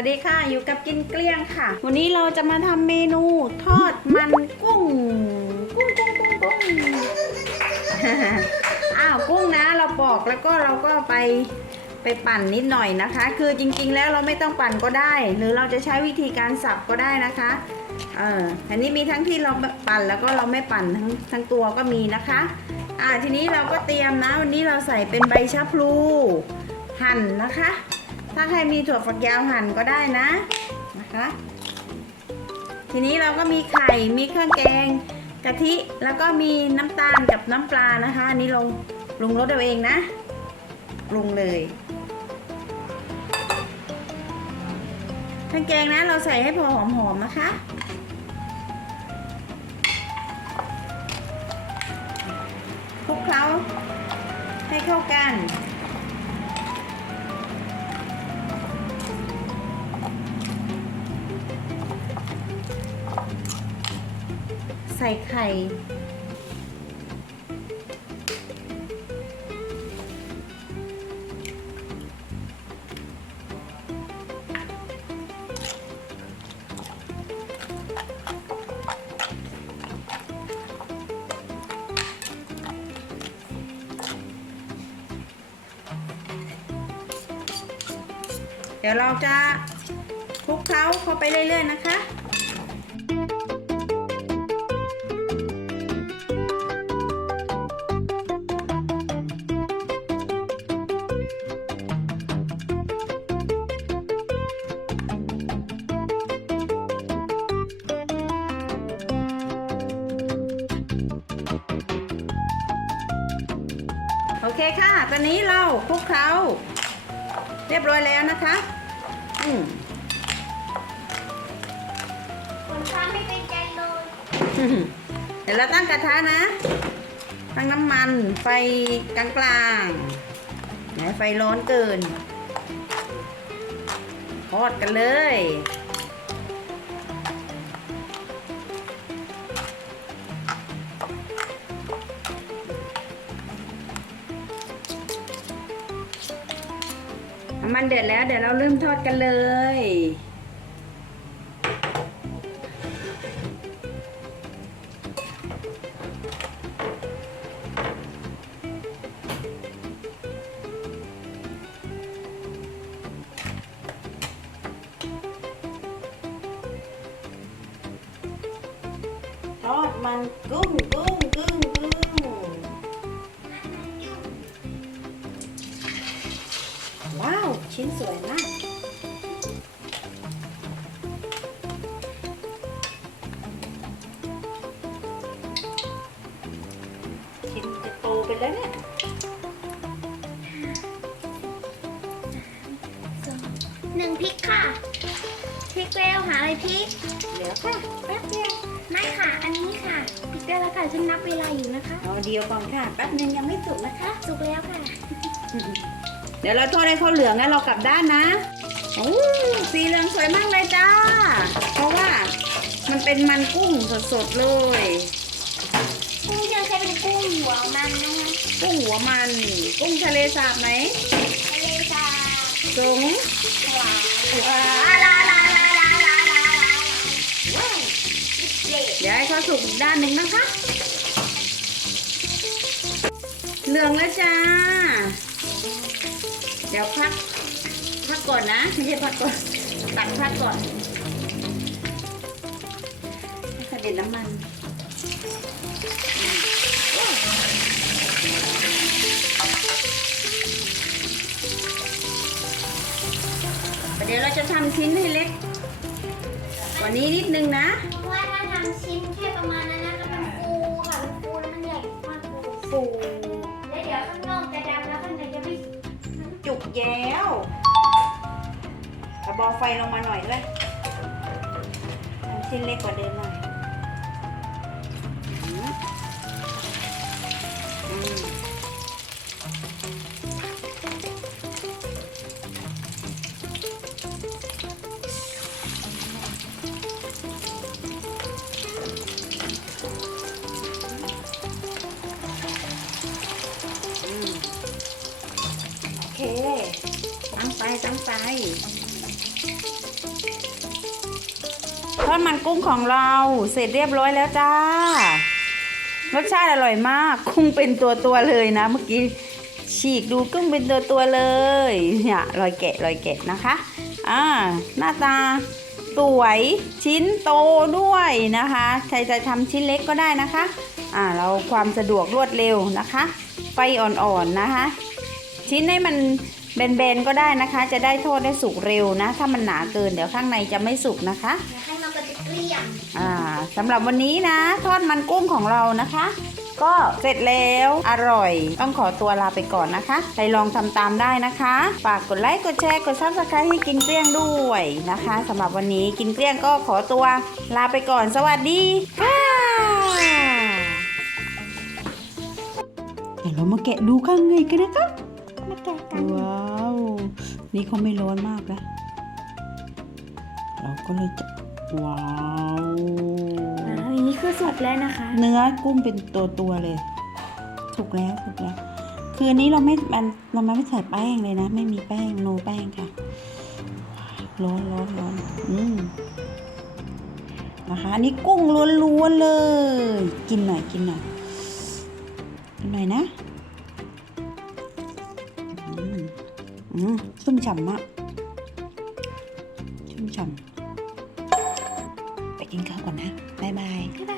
วัสดีค่ะ อยู่กับกินเกลี้ยงค่ะ วันนี้เราจะมาทำเมนูทอดมันกุ้ง กุ้งกุ้งกุ้งกุ้งอ้าวกุ้งนะเราปอกแล้วก็เราก็ไปไปปั่นนิดหน่อยนะคะ คือจริงๆแล้วเราไม่ต้องปั่นก็ได้ หรือเราจะใช้วิธีการสับก็ได้นะคะเอออันนี้มีทั้งที่เราปั่นแล้วก็เราไม่ปั่นทั้งทั้งตัวก็มีนะคะ อ่าทีนี้เราก็เตรียมนะ วันนี้เราใส่เป็นใบชะพลูหั่นนะคะ ถ้าใครมีถั่วฝักยาวหั่นก็ได้นะนะคะ ทีนี้เราก็มีไข่ มีเครื่องแกงกะทิแล้วก็มีน้ำตาลกับน้ำปลานะคะอันนี้เราปรุงรสเอาเองนะปรุงเลยเครื่องแกงนะเราใส่ให้พอหอมๆนะคะคลุกเคล้าให้เข้ากัน ใส่ไข่ เดี๋ยวเราจะคลุกเคล้าเข้าไปเรื่อย ๆ นะคะ เคค่ะ ตอนนี้เราคลุกเคล้า เรียบร้อยแล้วนะคะ อืมผมทำไม่เป็นใจเลยเดี๋ยวเราตั้งกระทะนะ ตั้งน้ำมันไฟกลางๆอย่าให้ไฟร้อนเกิน ทอดกันเลย น้ำมันเดือดแล้ว เดี๋ยวเราเริ่มทอดกันเลย ทอดมันกุ้งกุ้ง พริกค่ะ พริกเร็วหาอะไรพริกเหลือค่ะแป๊บเดียวไม่ค่ะ อันนี้ค่ะพริกได้แล้วค่ะฉันนับเวลาอยู่นะคะเอาเดียวก่อนค่ะ แป๊บนึงยังไม่สุกนะคะ สุกแล้วค่ะ เดี๋ยวเราทอดให้เขาเหลืองแล้วเรากลับด้านนะโอ้สีเหลืองสวยมากเลยจ้า เพราะว่ามันเป็นมันกุ้งสดๆเลยกุ้งที่เราใช้เป็นกุ้งหัวมันนะคะกุ้งหัวมัน กุ้งทะเลสาบไหนทะเลสาบสงหวานว้าลา เดี๋ยวให้เขาสุกอีกด้านหนึ่งนะคะ เหลืองแล้วจ้า เดี๋ยวพัก พักก่อนนะไม่ใช่พักก่อน ตักพักก่อนให้กระเด็นน้ำมัน เดี๋ยวเราจะทำชิ้นให้เล็กกว่านี้นิดนึงนะ เพราะว่าถ้าทำชิ้นแค่ประมาณนั้นนะคะมันฟูค่ะมันฟูแล้วมันใหญ่มากฟูฟูแล้วเดี๋ยวข้างนอกจะดำแล้วข้างในจะไม่จุกแย้วกระบอกไฟลงมาหน่อยด้วยทำชิ้นเล็กกว่าเดิมหน่อย เคตั้งไฟตั้งไฟทอดมันกุ้งของเราเสร็จเรียบร้อยแล้วจ้า รสชาติอร่อยมาก กุ้งเป็นตัวตัวเลยนะ เมื่อกี้ฉีกดูกุ้งเป็นตัวตัวเลย เนี่ยรอยแกะรอยแกะนะคะ อ่า หน้าตาสวยชิ้นโตด้วยนะคะ ใครจะทำชิ้นเล็กก็ได้นะคะ อ่า เราความสะดวกรวดเร็วนะคะ ไฟอ่อนๆนะคะ ชิ้นให้มันแบนๆก็ได้นะคะ จะได้ทอดได้สุกเร็วนะ ถ้ามันหนาเกินเดี๋ยวข้างในจะไม่สุกนะคะเดี๋ยวให้มันก็จะเกลี้ยงอ่าสำหรับวันนี้นะ ทอดมันกุ้งของเรานะคะ ก็เสร็จแล้วอร่อย ต้องขอตัวลาไปก่อนนะคะใครลองทำตามได้นะคะ ฝากกดไลค์กดแชร์กดซับสไครต์ให้กินเกลี้ยงด้วยนะคะสำหรับวันนี้กินเกลี้ยงก็ขอตัวลาไปก่อน สวัสดีค่ะเดี๋ยวเรามาแกะดูข้างในกันนะคะ มาแกะกันว้าว นี่เขาไม่ร้อนมากนะเราก็เลยจะว้าวอ่าอันนี้คือสุกแล้วนะคะ เนื้อกุ้งเป็นตัวตัวๆเลยถูกแล้วถูกแล้ว คืออันนี้เราไม่มันเราไม่ใส่แป้งเลยนะ ไม่มีแป้งโนแป้งค่ะร้อนร้อนร้อนอืมนะคะอันนี้กุ้งล้วนๆเลย กินหน่อยกินหน่อยกินหน่อยนะ ชุ่มฉ่ำมากชุ่มฉ่ำไปกินข้าวก่อนนะ บ๊ายบายบ๊ายบาย